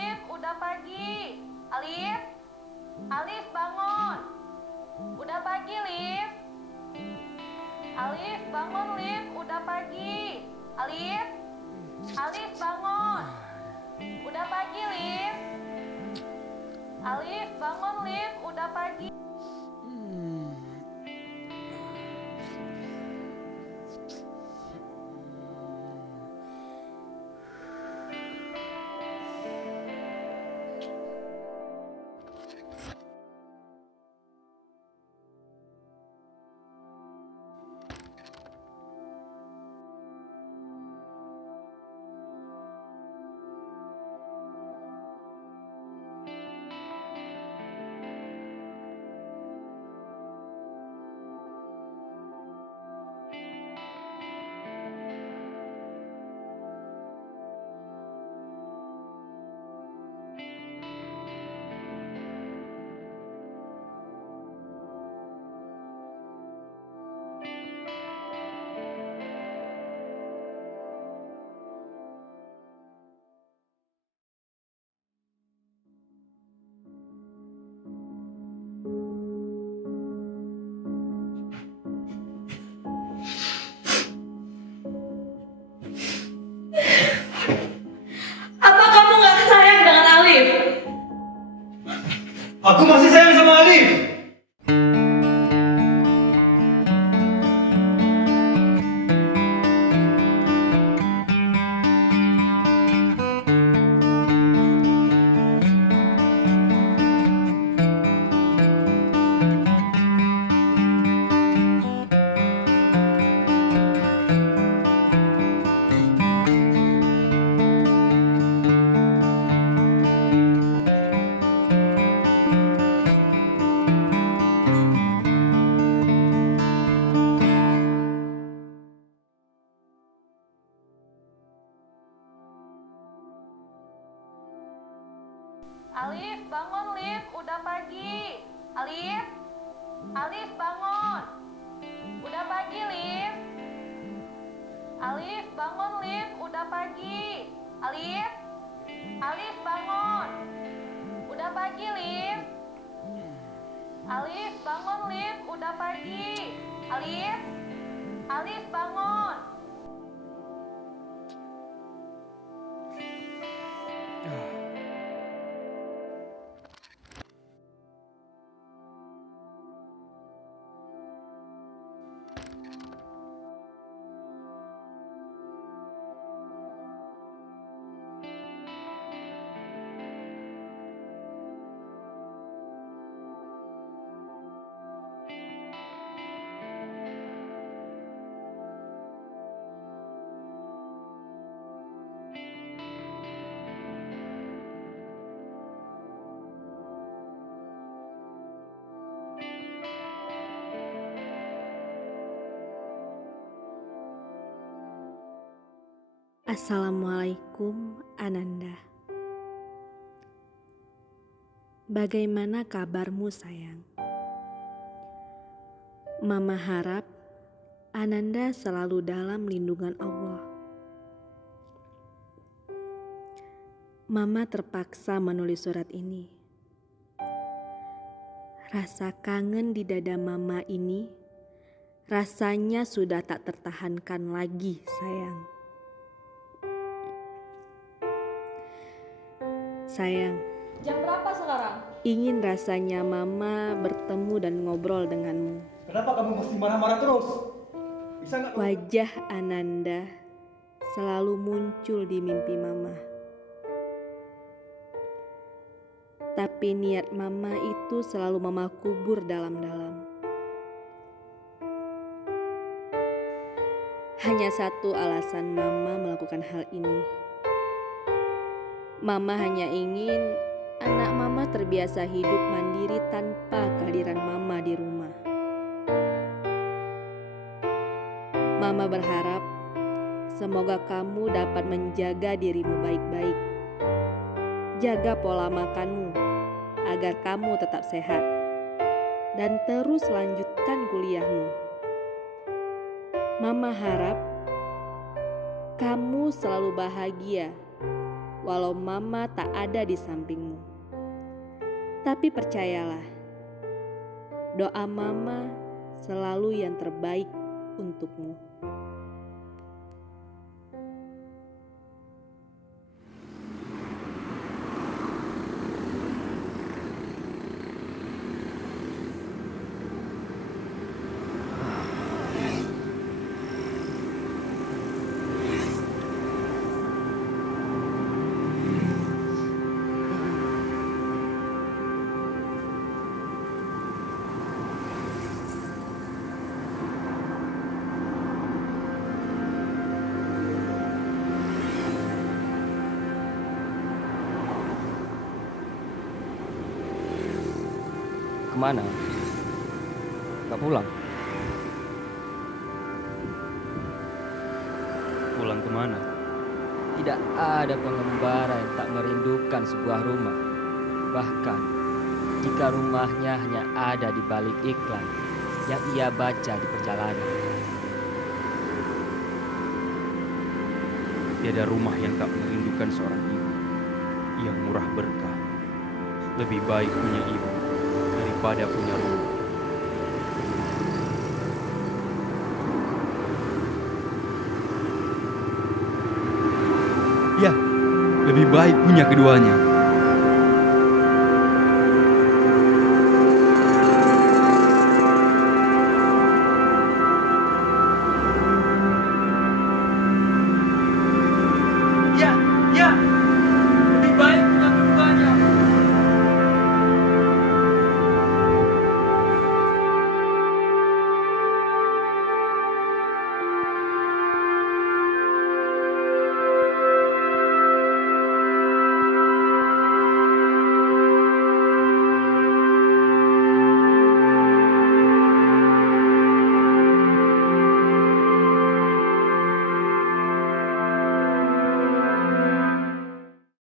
Lif, udah pagi. Alif, Alif bangun. Udah pagi, Lif. Alif, bangun, Lif, udah pagi. Alif, Alif bangun. Udah pagi, Lif. Alif, bangun, Lif, udah pagi. Apa kamu gak sayang dengan Alif? Aku masih sayang sama Alif. Alif, bangun, Lif, udah pagi. Alif, Alif bangun. Udah pagi, Lif. Alif, bangun, Lif, udah pagi. Alif, Alif bangun. Udah pagi, Lif. Alif, bangun, Lif, udah pagi. Alif, Alif bangun. Assalamualaikum Ananda. Bagaimana kabarmu sayang? Mama harap Ananda selalu dalam lindungan Allah. Mama terpaksa menulis surat ini. Rasa kangen di dada mama ini rasanya sudah tak tertahankan lagi sayang. Sayang, Jam berapa sekarang? ingin rasanya mama bertemu dan ngobrol denganmu. Kenapa kamu mesti marah-marah terus? Bisa nggak? Wajah Ananda selalu muncul di mimpi mama. Tapi niat mama itu selalu mama kubur dalam-dalam. Hanya satu alasan mama melakukan hal ini. Mama hanya ingin anak mama terbiasa hidup mandiri tanpa kehadiran mama di rumah. Mama berharap semoga kamu dapat menjaga dirimu baik-baik. Jaga pola makanmu agar kamu tetap sehat dan terus lanjutkan kuliahmu. Mama harap kamu selalu bahagia walau mama tak ada di sampingmu. Tapi percayalah, doa mama selalu yang terbaik untukmu. Kemana? Gak pulang? Pulang kemana? Tidak ada pengembara yang tak merindukan sebuah rumah. Bahkan jika rumahnya hanya ada di balik iklan yang ia baca di perjalanan. Tiada rumah yang tak merindukan seorang ibu yang murah berkah. Lebih baik punya ibu daripada punya rumah. Ya, lebih baik punya keduanya.